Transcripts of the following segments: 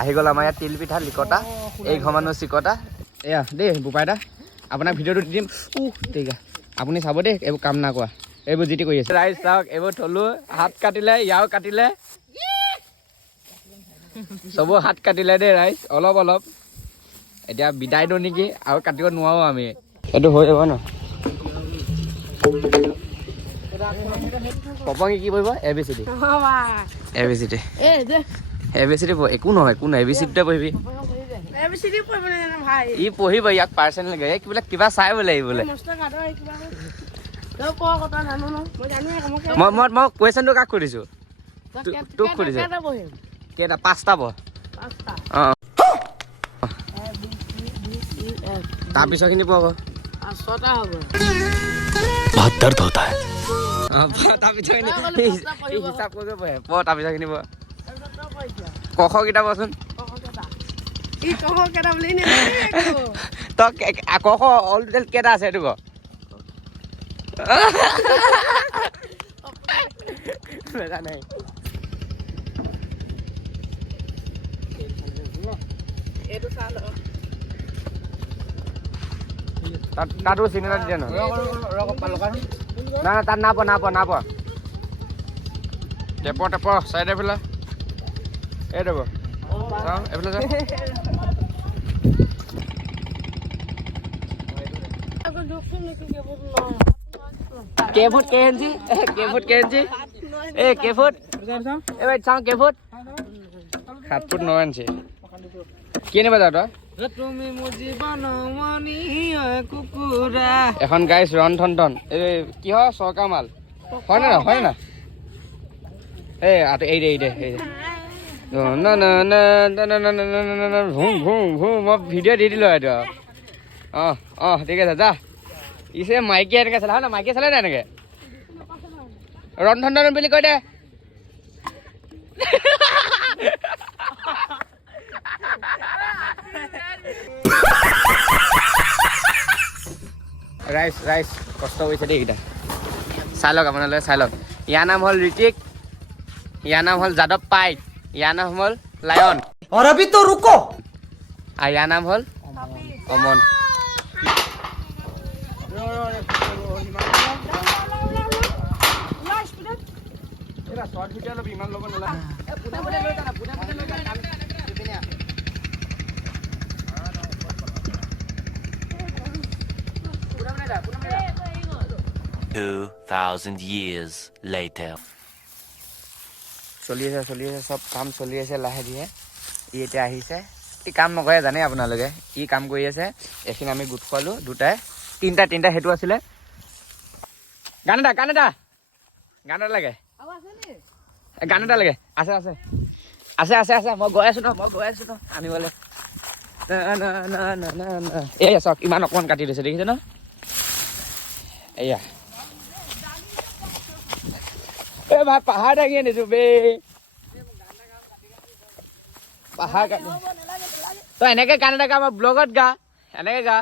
আহি গ'ল আমাৰ ইয়াত তিল পিঠা লিকতা এই ঘৰ মানুহ চিকতা এয়া দেই বোপাই দা আপোনাক ভিডিঅ'টো দি দিম ঠিক আছে আপুনি চাব দেই এইবোৰ কাম না কোৱা এইবোৰ যিটি কৰি আছে ৰাইজ চাওক এইবোৰ থলো হাত কাটিলে ইয়াও কাটিলে চবৰ হাত কাটিলে দেই ৰাইজ অলপ অলপ এতিয়া বিদায় দিওঁ নেকি আৰু কাটিব নোৱাৰো আমি এইটো হৈ যাব ন পপংগী কি পঢ়িব এ বি চি ডি একো নহয় এ বি চি ডিতে পঢ়িবি ই পঢ়িব ইয়াক পাৰ্চনেল কিবা চাই বোলে বোলে মই কুৱেশ্যনটো কাক সুধিছো তোক সুধিছো কেইটা 5টা পঢ় অঁ তাৰপিছৰখিনি পঢ় আকৌ 6টা হ'ব बहुत दर्द होता है তাৰপিছৰখিনি হিচাপ কৰিব পঢ়ে পঢ় তাৰপিছৰখিনি পঢ় ক খ কেইটা পঢ়চোন তই ক খ অল টোটেল কেইটা আছে এইটো ক নাই তাতো চিনি এটা দিয়ে ন না তাত নাপোৱা টেপৰ চাইড এইফালে এই দেব চাওঁ এইফালে যা কেফুট কেঞ্জি কেফুট এই চাওঁ কেফুট 7 ফুট 9 ইঞ্চি কি নিবা যা তই তুমি জীৱনমণি কুকুৰা এখন গাইছ ৰন ঠন এই কিহৰ চৰকাৰ মাল হয় না এই দে মই ভিডিঅ' দি দিলোঁ এইটো অঁ ঠিক আছে যা ইছে মাইকী এনেকৈ চালে হয় না মাইকী চালে নাই এনেকৈ ৰন ঠন বুলি কয় দে ৰাইজ কষ্ট কৰিছে দেই এইকেইটা চাই লওক আপোনালোকে চাই লওক ইয়াৰ নাম হ'ল ঋতিক ইয়াৰ নাম হ'ল যাদৱ পাইক ইয়াৰ নাম হ'ল লায়ন और अभी तो रुको আৰু ইয়াৰ নাম হ'ল অমন $2,000 years later. চলি আছে চব কাম চলি আছে লাহে ধীৰে ই এতিয়া আহিছে কি কাম নকৰে জানে আপোনালোকে কি কাম কৰি আছে এইখিনি আমি গোট খোৱালোঁ দুটাই তিনিটা সেইটো আছিলে গান এটা লাগে আছে মই গৈ আছো ন আনিবলৈ এয়া চাওক ইমান অকণমান কাটি দিছে দেখিছে ন এয়া এই ভাই পাহাৰ দাঙি আনিছো বে পাহাৰ কাটি তই এনেকে গান এটা গা মই ব্লগত গা এনেকে গা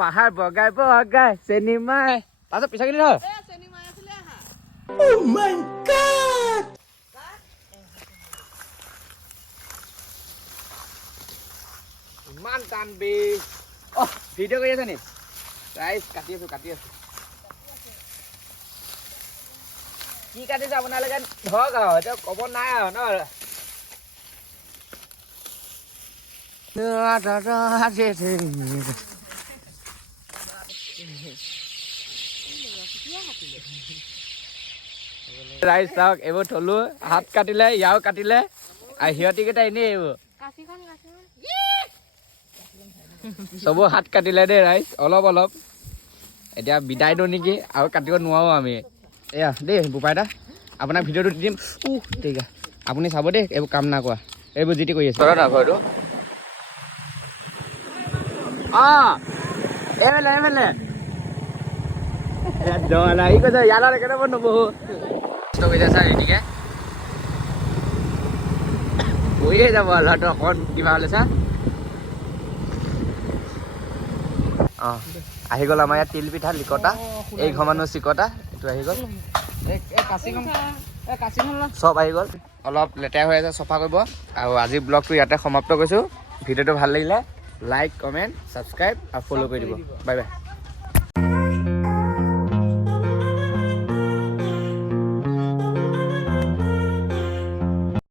পাহাৰ বগাই চেনিমাই তাৰপিছত পিছাখিনি ধৰ ইমান টান বে ভিডিঅ' কৰি আছে নি ৰাইজ কাটি আছো কি কাটিছে আপোনালোকে ধৰক আৰু এতিয়া ক'ব নাই আৰু ন ৰাইজ চাওক এইবোৰ থলো হাত কাটিলে ইয়াও কাটিলে আৰু সিহঁতিকেইটা এনেই এইবোৰ চবৰ হাত কাটিলে দেই ৰাইজ অলপ এতিয়া বিদায় দিওঁ নেকি আৰু কাটিব নোৱাৰো আমি এয়া দেই বোপাই দা আপোনাক ভিডিঅ'টো দি দিম ঠিক আছে আপুনি চাব দেই এইবোৰ কাম না কোৱা এইবোৰ যিটি কৰি আছে ঘৰটো এইফালে ই কৈছে ইয়াৰ একেবাৰে নবহো কষ্ট কৰিছে ছাৰ এদিকে বহিয়ে যাব ল'ৰাটো অকণ কিবা হ'লে ছাৰ আহি গ'ল আমাৰ ইয়াত তিল পিঠা লিকতা এই ঘৰ মানুহ চিকতা এইটো আহি গ'ল চব আহি গ'ল অলপ লেতেৰা হৈ আছে চফা কৰিব আৰু আজি ব্লগটো ইয়াতে সমাপ্ত কৰিছোঁ ভিডিঅ'টো ভাল লাগিলে লাইক কমেণ্ট ছাবস্ক্ৰাইব আৰু ফ'ল' কৰি দিব বাই বাই